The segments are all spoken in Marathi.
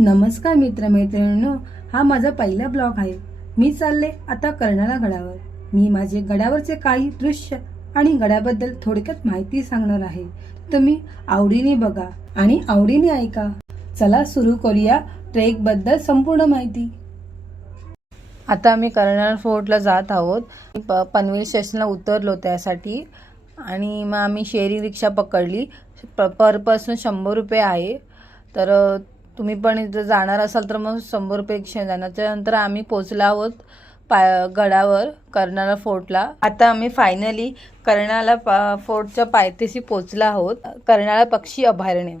नमस्कार मित्रमैत्रिणींनो, हा माझा पहिला ब्लॉग आहे। मी चालले आता कर्नाळा गडावर। मी माझे गडावरचे काही दृश्य आणि गडाबद्दल थोडक्यात माहिती सांगणार आहे। तुम्ही आवडीने बघा आणि आवडीने ऐका। चला सुरू करूया ट्रेक बद्दल संपूर्ण माहिती। आता आम्ही कर्नाळा फोर्टला जात आहोत। पनवेल स्टेशनला उतरलो त्यासाठी आणि मग आम्ही शेअरिंग रिक्षा पकडली। पर पर्सन 100 रुपये आहे। तर तुम्ही पण इथे जाणार असाल तर मग 100 रुपये रिक्षा जाणार। त्यानंतर आम्ही पोहोचलो आहोत गडावर कर्नाळा फोर्टला। आता आम्ही फायनली कर्नाळा फोर्टच्या पायथ्याशी पोहोचलो आहोत। कर्नाळा पक्षी अभयारण्य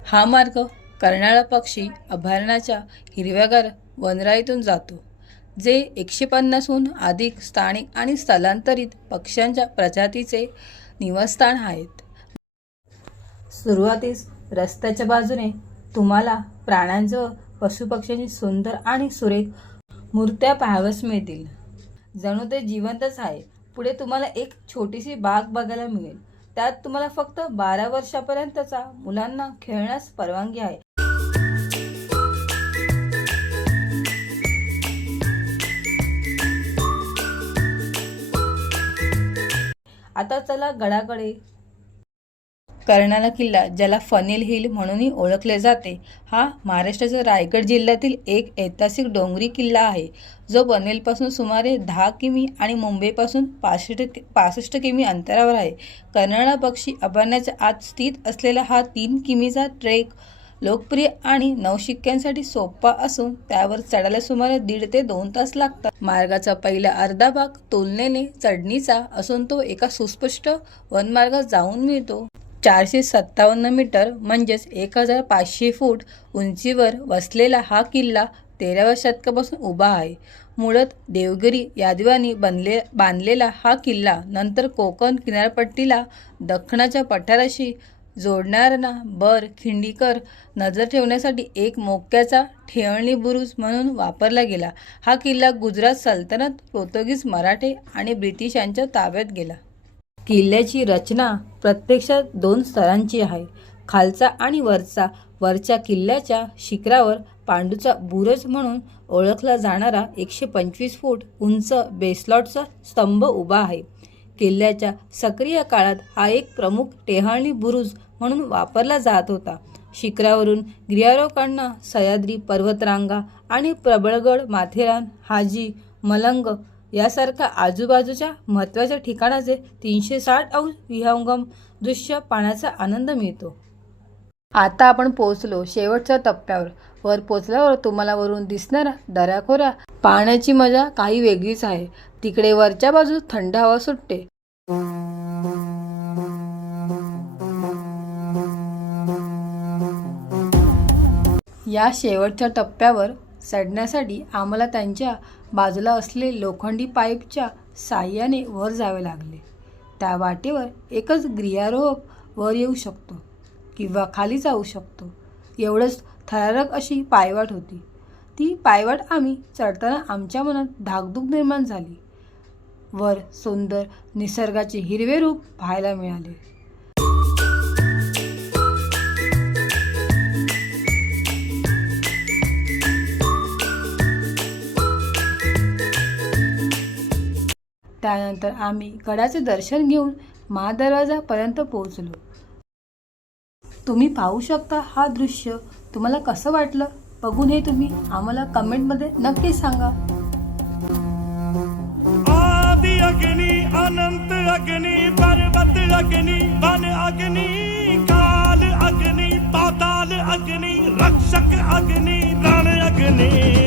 हा मार्ग कर्नाळा पक्षी अभयारण्याच्या हिरव्यागार वनराईतून जातो, जे 150हून अधिक स्थानिक आणि स्थलांतरित पक्ष्यांच्या प्रजातीचे निवासस्थान आहेत। सुरुवातीस रस्त्याच्या बाजूने तुम्हाला प्राण्यांच्या व पशुपक्ष्यांची सुंदर आणि सुरेख मूर्त्या पाहावयास मिळतील, जणू ते जिवंतच आहे। पुढे तुम्हाला एक छोटीशी बाग बघायला मिळेल। त्यात तुम्हाला फक्त 12 वर्षापर्यंतच्या मुलांना खेळण्यास परवानगी आहे। आता चला गडाकडे। कर्नाळा किल्ला, ज्याला फनेल हिल म्हणूनही ओळखले जाते, हा महाराष्ट्राच्या रायगड जिल्ह्यातील एक ऐतिहासिक डोंगरी किल्ला आहे, जो पनवेलपासून सुमारे 10 किमी आणि मुंबईपासून 65 किमी अंतरावर आहे। कर्नाळा पक्षी अभयारण्याच्या आत स्थित असलेला हा 3 किमीचा ट्रेक लोकप्रिय आणि नवशिक्यांसाठी सोपा असून त्यावर चढायला सुमारे 1.5 ते 2 तास लागतात। मार्गाचा पहिला अर्धा भाग तुलनेने चढणीचा असून तो एका सुस्पष्ट वनमार्गात जाऊन मिळतो। 457 मीटर म्हणजेच 1500 फूट उंचीवर वसलेला हा किल्ला 13व्या शतकापासून उभा आहे। मुळात देवगिरी यादवांनी बांधलेला हा किल्ला नंतर कोकण किनारपट्टीला दख्खनच्या पठाराशी जोडणारा खिंडीकर नजर ठेवण्यासाठी एक मोक्याचा ठेवणी बुरुज म्हणून वापरला गेला। हा किल्ला गुजरात सल्तनत, पोर्तुगीज, मराठे आणि ब्रिटिशांच्या ताब्यात गेला। किल्ल्याची रचना प्रत्यक्षात 2 स्तरांची आहे, खालचा आणि वरचा। वरच्या किल्ल्याच्या शिखरावर पांडूचा बुरुज म्हणून ओळखला जाणारा 125 फूट उंच बेसलॉटचा स्तंभ उभा आहे। किल्ल्याच्या सक्रिय काळात हा एक प्रमुख टेहळणी बुरुज म्हणून वापरला जात होता। शिखरावरून गिर्यारोहकांना सह्याद्री पर्वतरांगा आणि प्रबळगड, माथेरान, हाजी, मलंग यासारख्या आजूबाजूच्या महत्त्वाच्या ठिकाणाचे 360 अंश विहंगम दृश्य पाहण्याचा आनंद मिळतो। आता आपण पोहोचलो शेवटच्या टप्प्यावर। वर पोहोचल्यावर तुम्हाला वरून दिसणारा दऱ्याखोऱ्या पाहण्याची मजा काही वेगळीच आहे। तिकडे वरच्या बाजूस थंड हवा सुटते। या शेवटच्या टप्प्यावर चढण्यासाठी आम्हाला त्यांच्या बाजूला असलेले लोखंडी पाईपच्या साहाय्याने वर जावे लागले। त्या वाटेवर एकच गिर्यारोहक वर येऊ शकतो किंवा खाली जाऊ शकतो, एवढंच थरारक अशी पायवाट होती। ती पायवाट आम्ही चढताना आमच्या मनात धाकधूक निर्माण झाली। वर सुंदर निसर्गाचे हिरवे रूप पाहायला मिळाले। त्यानंतर आम्ही गडाचे दर्शन घेऊन महादरवाजापर्यंत पोहोचलो। तुम्ही पाहू शकता हा दृश्य तुम्हाला कसं वाटलं बघून हे तुम्ही आम्हाला कमेंटमध्ये नक्की सांगा। आदि अग्नि, अनंत अग्नि, पर्वत अग्नि, वन अग्नि, काल अग्नि, पाताल अग्नि, रक्षक अग्नि, रण अग्नि।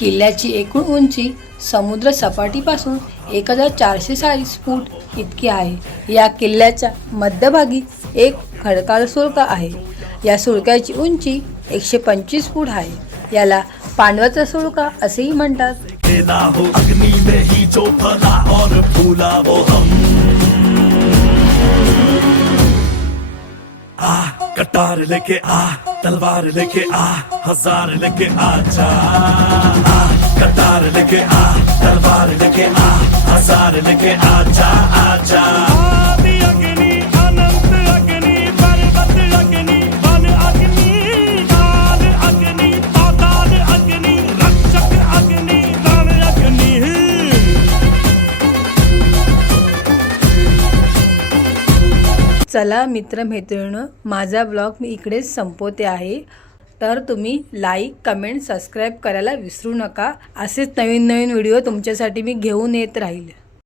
किल्ल्याची एकूण उंची समुद्र सपाटीपासून 1440 फूट इतकी आहे। या किल्ल्याच्या मध्यभागी एक खडकाळ सुळका आहे। या सुळक्याची उंची 125 फूट आहे। याला पांडवाचा सुळका असेही म्हणतात। खेला हो, अग्नि में ही जो फला और फूला वो हम। आ कटार लेके आ, तलवार लेके आ, हजार लेके आ जा। आ कटार लेके आ, तलवार लेके आ, हजार लेके आ जा, आ जा। आदि अग्नि अनंत अग्नि पर्वत अग्नि वन अग्नि काल अग्नि पाताल अग्नि रक्षक अग्नि रण अग्नि। चला मित्रमैत्रिणींनो, माझा ब्लॉग मी इकडेच संपवते आहे. तर तुम्ही लाईक, कमेंट, सबस्क्राईब करायला विसरू नका. असेच नवीन नवीन व्हिडिओ तुमच्यासाठी मी घेऊन येत राहील.